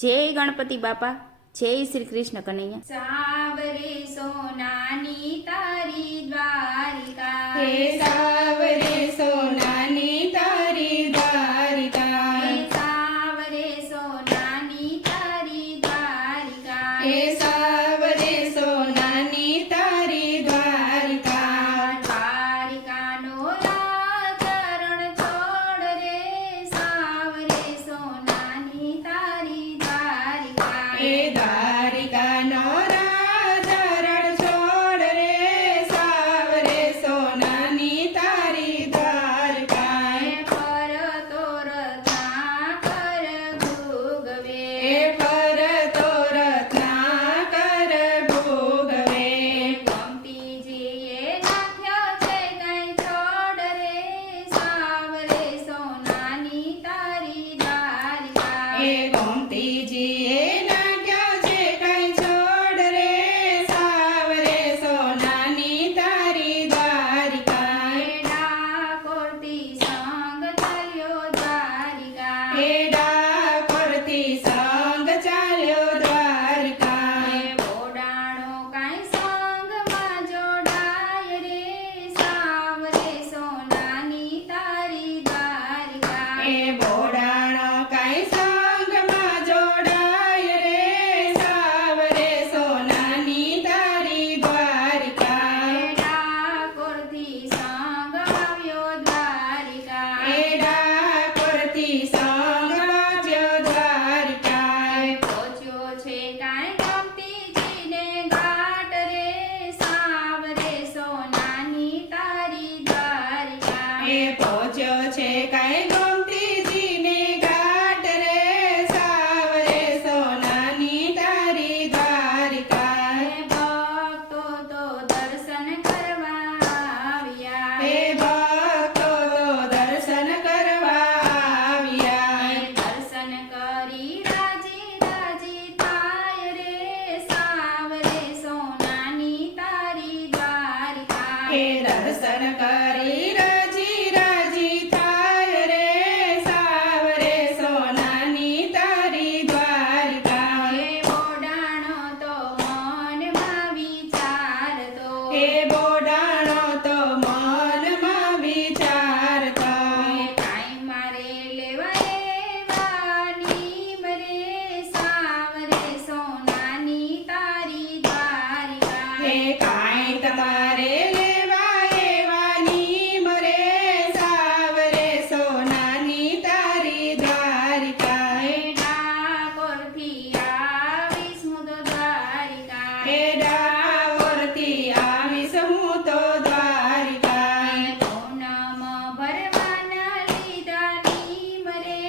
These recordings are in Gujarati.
જય ગણપતિ બાપા, જય શ્રી કૃષ્ણ કનૈયા। સાવરે સોનાની તારી દ્વારિકા, હે સાવરે સોનાની તારી દ્વારિકા, હે સાવરે સોનાની તારી દ્વારિકા, હે સાવરે સોનાની તારી દ્વારિકા, દ્વારિકાનો રાજરણ છોડ રે, સાવરે સોનાની તારી દ્વારિકા, હે દ્વારિકાનો રાજરણ છોડ રે, સાવરે સોનાની તારી દ્વારિકા, હે ફરતો રત્ના કર ભોગવે, હે ફરતો રત્નાકર ભોગવે, ગમતીજીએ નાખ્યો છે કઈ છોડ રે, સાવરે સોનાની તારી દ્વારિકા, હે ગોમતીજીએ નાખ્યો છે કઈ છોડ રે, સાવરે સોનાની તારી દ્વારિકા, હે ડાકોરથી સંગ ચાલ્યો દ્વારિકા, હે ડાકોરથી સંગ ચાલ્યો દ્વારિકા, હે બોડાણો કાંઈ સંગમાં જોડાય રે, સાવરે સોનાની તારી દ્વારિકા, હે બોડાણો કાંઈ સંગમાં જોડાય રે, સાવરે સોનાની તારી દ્વારિકા, હે ડાકોરથી સંગ આવ્યો દ્વારિકા, હે ડાકોરથી સંગ આવ્યો દ્વારિકા, પહોંચ્યો છે કાંઈ ગમતીજીને ઘાટ રે, સાવરે સોનાની તારી દ્વારિકા, હે પહોંચ્યો છે કાંઈ ગોમતીજીને ઘાટ રે, સાવરે સોનાની તારી દ્વારિકા, હે ભક્તો તો દર્શન કરવા આવ્યા, હે ભક્તો તો દર્શન કરવા આવ્યા, હે દર્શન કરી રાજી રાજી થાય રે, સાવરે સોનાની તારી દ્વારિકા, હે દર્શન કરી રાજી રાજી થાય રે, સાવરે સોનાની તારી દ્વારિકા, હે બોડાણો તો મનમાં વિચારતો, હે બોડાણો તો મનમાં વિચારતો, હે કાંઈ મારે લેવા એવાની મરે, સાવરે સોનાની તારી દ્વારિકા, હે કાંઈ તમારે લેવા એવાની મરે, સાવરે સોનાની તારી દ્વારિકા, હે ડાકોરથી આવીશ હું તો દ્વારિકા, હે ડાકોરથી આવીશ હું તો દ્વારિકા, હે પૂનમ ભરવાના લીધાની મરે,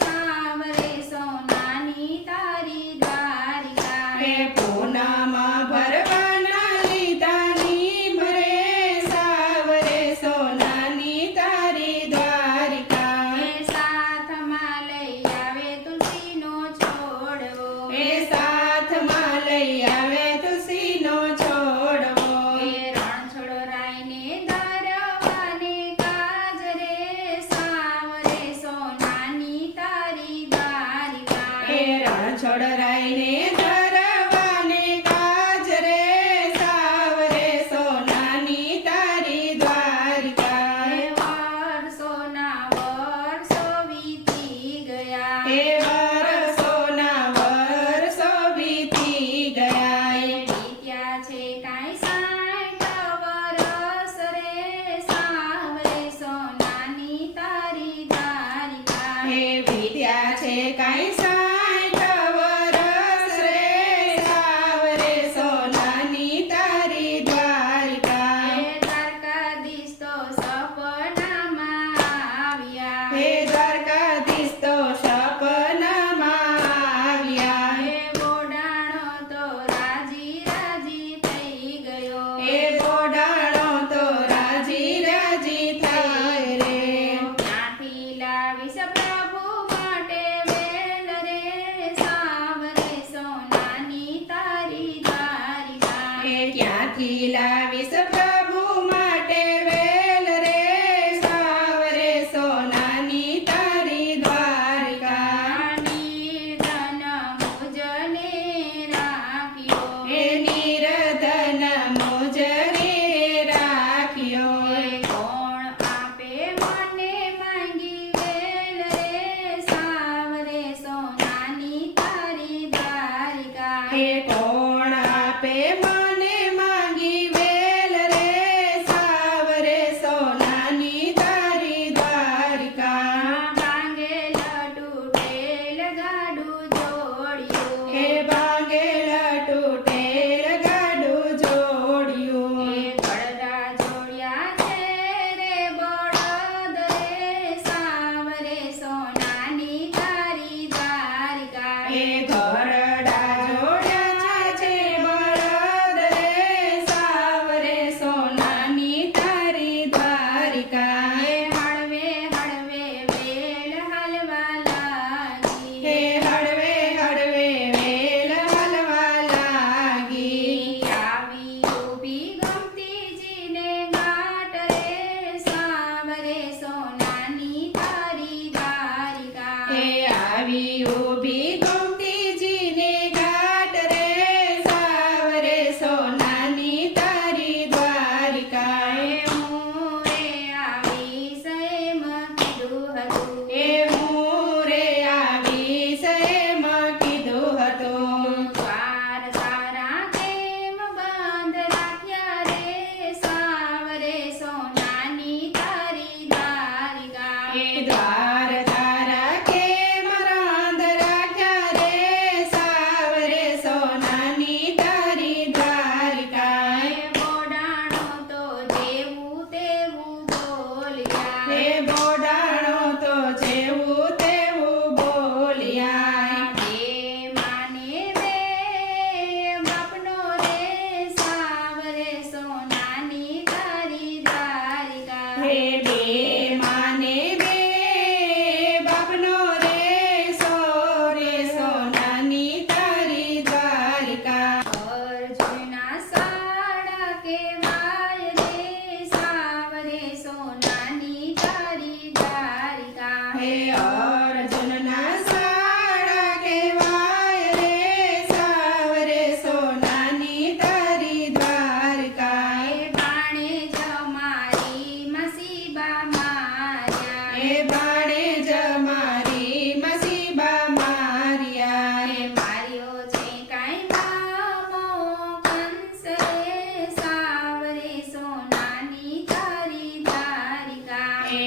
સાવરે સોનાની તારી દ્વારિકા, હે પૂનમ ભરવાના લીધાની મરે, સાવરે સોનાની તારી દ્વારિકા, હે સાથમાં લઈ આવે તુલસીનો છોડવો, હે સાથમાં લઈ આવે તુલસીનો છોડવો, હે રણછોડરાયને ધરવાને કાજ રે, સાવરે સોનાની તારી દ્વારિકા, હે રણછોડરાયને ધરવાને કાજ રે, સાવરે સોનાની તારી દ્વારિકા, હે વર્ષોના વર્ષો વીતી ગયા, હે વર્ષોના વર્ષો વીતી ગયા, હે વીત્યા છે કાંઈ 60 વરસ રે, સાવરે સોનાની તારી દ્વારિકા, હે વિદ્યા છે કાંઈ 60 વરસ રે, સાવરે સોનાની તારી દ્વારિકા, હે દ્વારકાધીશ તો સપનામાં આવ્યા, હે દ્વારકાધીશ તો સપનામાં આવ્યા, હે બોડાણો તો રાજી રાજી થઈ ગયો, હે બોડાણો તો રાજી રાજી થાય રે, ક્યાંથી લાવીશ પ્રભુ માટે વેણ દ્વાર તારા કેમ રાંધ રાખ્યા રે સાવરે સોનાની તારી દ્વારિકા બોડાણો તો જેવું તેવું બોલ્યા હે બોડાણો તો જેવું તેવું બોલ્યા બે માને બે બાપનો રે સાવરે સોનાની તારી દ્વારિકા હે બે માને બે બાપનો રે સોનાની તારી દ્વારિકા અર્જુનના સાડા કેવાય રે સાવરે સોનાની તારી દ્વારિકા હે અર્જુનના સાડા કહેવાય રે સાવરે સોનાની તારી દ્વારિકા બાણે જમારી મસીબા માર્યા હે બાણે જ મારી મસીબા માર્યા માર્યો છે કાંઈ મામો કંસ રે સાવરે સોનાની તારી દ્વારિકા હે